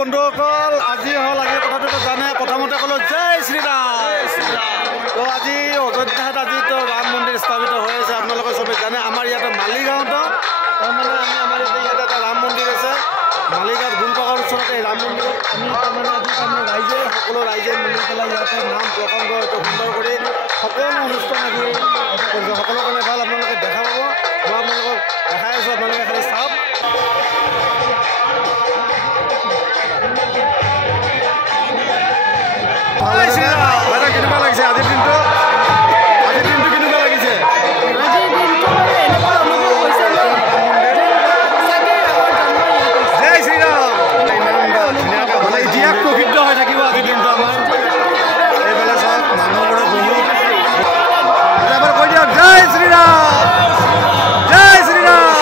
বন্ধুসকল আজি হল আজি কথাটো জানে প্ৰথমতে কলো জয় শ্ৰীৰাম তো আজি অযোধ্যাত আজি তো ৰাম মন্দিৰ স্থাপিত হৈ আছে আপোনালোকে সবে জানে আমাৰ ইয়াতে মালিগাঁৱত তাৰমানে আমি আমাৰ ইয়াতে এটা ৰাম মন্দিৰ আছে মালিগাঁৱত গুলপাকৰ ওচৰতে ৰাম মন্দিৰত আমি তাৰমানে আজি তাৰমানে ৰাইজে সকলো ৰাইজে মিলি পেলাই ইয়াতে নাম প্ৰসংগ সুন্দৰ কৰি সকলো অনুষ্ঠান আজি কৰিছে সকলো কাৰণে ভাল আপোনালোকে দেখা পাব মই আপোনালোকক দেখাই আছোঁ আপোনালোকে খালি চাওক কেনেকুৱা লাগিছে আজিৰ দিনটো কেনেকুৱা লাগিছে জয় শ্ৰীৰাম ইতিহাস প্ৰসিদ্ধ হৈ থাকিব আজিৰ দিনটো আমাৰ এইফালে চাওক মানুহবোৰে বহুত এবাৰ কৈ দিয়ক জয় শ্ৰীৰাম জয় শ্ৰীৰাম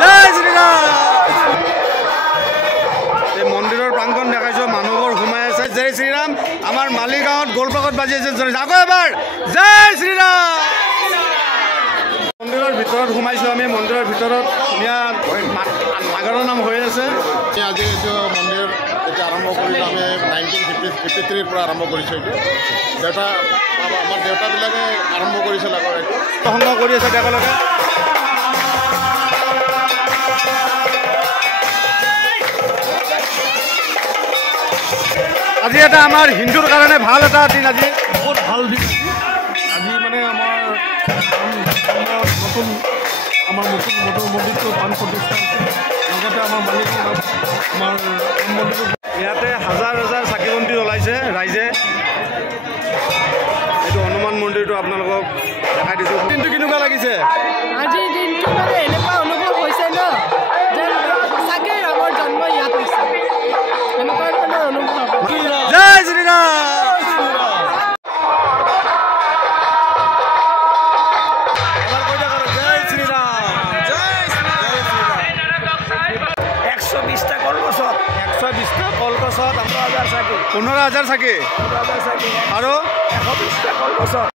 জয় শ্ৰীৰাম এই মন্দিৰৰ প্ৰাংগণ দেখাইছোঁ মানুহবোৰ সোমাই আছে জয় শ্ৰীৰাম আমাৰ মালিগাঁৱত গোলপাকত বাজি আছে আকৌ এবাৰ জয় শ্ৰীৰাম মন্দিৰৰ ভিতৰত সোমাইছোঁ আমি মন্দিৰৰ ভিতৰত ধুনীয়া নাগৰৰ নাম হৈ আছে আজি এইটো মন্দিৰ এতিয়া আৰম্ভ কৰিলোঁ আমি 1953 পৰা আৰম্ভ কৰিছোঁ এইটো আমাৰ দেউতাবিলাকে আৰম্ভ কৰিছিল আগৰ এইটো প্ৰসংগ কৰি আছে তেওঁলোকে আজি এটা আমাৰ হিন্দুৰ কাৰণে ভাল এটা দিন আজি বহুত ভাল দিন আজি মানে আমাৰ নতুন মন্দিৰটো প্ৰাণ প্ৰতিষ্ঠা লগতে আমাৰ মালিক আমাৰ মন্দিৰটো ইয়াতে হাজাৰ হাজাৰ চাকি বন্তি জ্বলাইছে ৰাইজে এইটো হনুমান মন্দিৰটো আপোনালোকক দেখাই দিছোঁ দিনটো কেনেকুৱা লাগিছে আজিৰ দিনটো মানে এনেকুৱা অনুভৱ হৈছে ন যে সঁচাকৈ ৰামৰ জন্ম ইয়াত হৈছে এনেকুৱা ধৰণৰ অনুভৱ জয় শ্ৰীৰাম কলগছত 15,000 চাকি আৰু 120টা কলগছত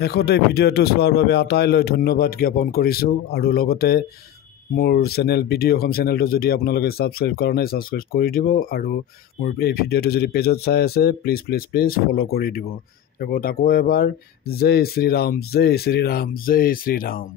শেষতে ভিডিঅ'টো চোৱাৰ বাবে আটাইলৈ ধন্যবাদ জ্ঞাপন কৰিছোঁ আৰু লগতে মোৰ চেনেল ভিডিঅ'খন চেনেলটো যদি আপোনালোকে ছাবস্ক্ৰাইব কৰা নাই ছাবস্ক্ৰাইব কৰি দিব আৰু মোৰ এই ভিডিঅ'টো যদি পেজত চাই আছে প্লিজ ফ'ল' কৰি দিব আকৌ এবাৰ জয় শ্ৰীৰাম জয় শ্ৰীৰাম জয় শ্ৰীৰাম